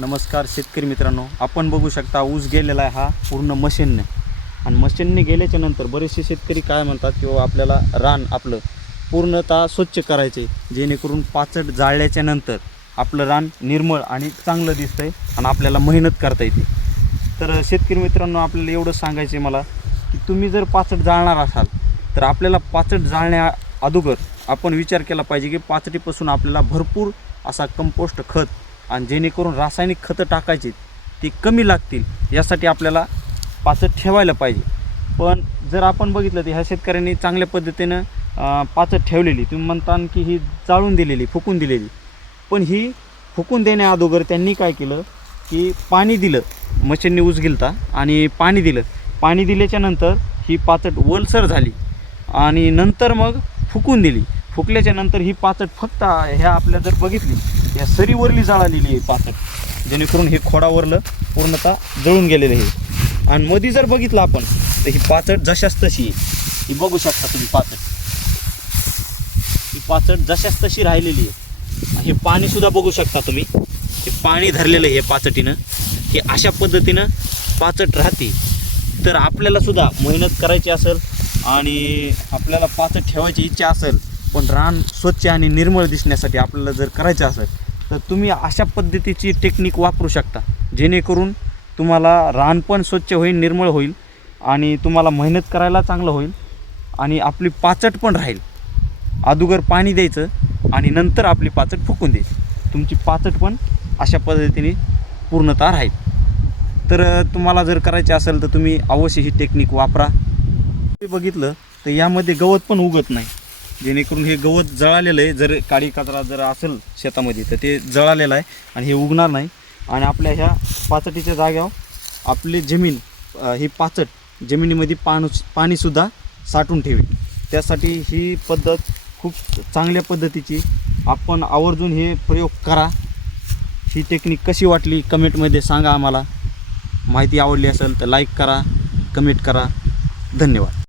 नमस्कार शेतकरी मित्रांनो, आपण बघू शकता ऊस गेलेला आहे हा पूर्ण मशीनने. आणि मशीनने गेल्याच्या नंतर बरेचसे शेतकरी काय म्हणतात किंवा आपल्याला रान आपलं पूर्णतः स्वच्छ करायचे, जेणेकरून पाचट जाळल्याच्या नंतर आपलं रान निर्मळ आणि चांगलं दिसतंय आणि आपल्याला मेहनत करता येते. तर शेतकरी मित्रांनो, आपल्याला एवढं सांगायचं आहे मला की तुम्ही जर पाचट जाळणार असाल तर आपल्याला पाचट जाळण्या अगोदर आपण विचार केला पाहिजे की पाचटीपासून आपल्याला भरपूर असा कंपोस्ट खत आणि जेणेकरून रासायनिक खतं टाकायची ती कमी लागतील यासाठी आपल्याला पाचट ठेवायला पाहिजे. पण जर आपण बघितलं तर ह्या शेतकऱ्यांनी चांगल्या पद्धतीनं पाचट ठेवलेली, तुम्ही म्हणता की ही जाळून दिलेली, फुकून दिलेली, पण ही फुकून देण्या अगोदर त्यांनी काय केलं की पाणी दिलं, मशीनने ऊस गेलता आणि पाणी दिलं. पाणी दिल्याच्या नंतर ही पाचट ओलसर झाली आणि नंतर मग फुकून दिली. फुकल्याच्या नंतर ही पाचट फक्त ह्या आपल्या जर बघितली या सरीवरली जाळलेली आहे पाचट, जेणेकरून हे खोडावरलं पूर्णतः जळून गेलेलं आहे. आणि मध्ये जर बघितलं आपण तर ही पाचट जशाच तशी आहे. ही बघू शकता तुम्ही पाचट, ही पाचट जशाच तशी राहिलेली आहे. हे पाणीसुद्धा बघू शकता तुम्ही, हे पाणी धरलेलं आहे पाचटीनं. हे अशा पद्धतीनं पाचट राहते. तर आपल्यालासुद्धा मेहनत करायची असेल आणि आपल्याला पाचट ठेवायची इच्छा असेल, पण रान स्वच्छ आणि निर्मळ दिसण्यासाठी आपल्याला जर करायचं असेल तर तुम्ही अशा पद्धतीची टेक्निक वापरू शकता, जेणेकरून तुम्हाला रान पण स्वच्छ होईल, निर्मळ होईल आणि तुम्हाला मेहनत करायला चांगलं होईल आणि आपली पाचट पण राहील. अगोदर पाणी द्यायचं आणि नंतर आपली पाचट फुकून द्यायची. तुमची पाचट पण अशा पद्धतीने पूर्णतः राहील. तर तुम्हाला जर करायचे असेल तर तुम्ही अवश्य ही टेक्निक वापरा. बघितलं तर यामध्ये गवत पण उगत नाही, जेणेकरून हे गवत जळालेलं आहे. जर काळी कचरा जर असेल शेतामध्ये तर ते जळालेलं आहे आणि हे उगणार नाही. आणि आपल्या ह्या पाचटीच्या जाग्यावर आपली जमीन, ही पाचट जमिनीमध्ये पाणीसुद्धा साठवून ठेवी. त्यासाठी ही पद्धत खूप चांगल्या पद्धतीची, आपण आवर्जून हे प्रयोग करा. ही टेक्निक कशी वाटली कमेंटमध्ये सांगा आम्हाला. माहिती आवडली असेल तर लाईक करा, कमेंट करा. धन्यवाद.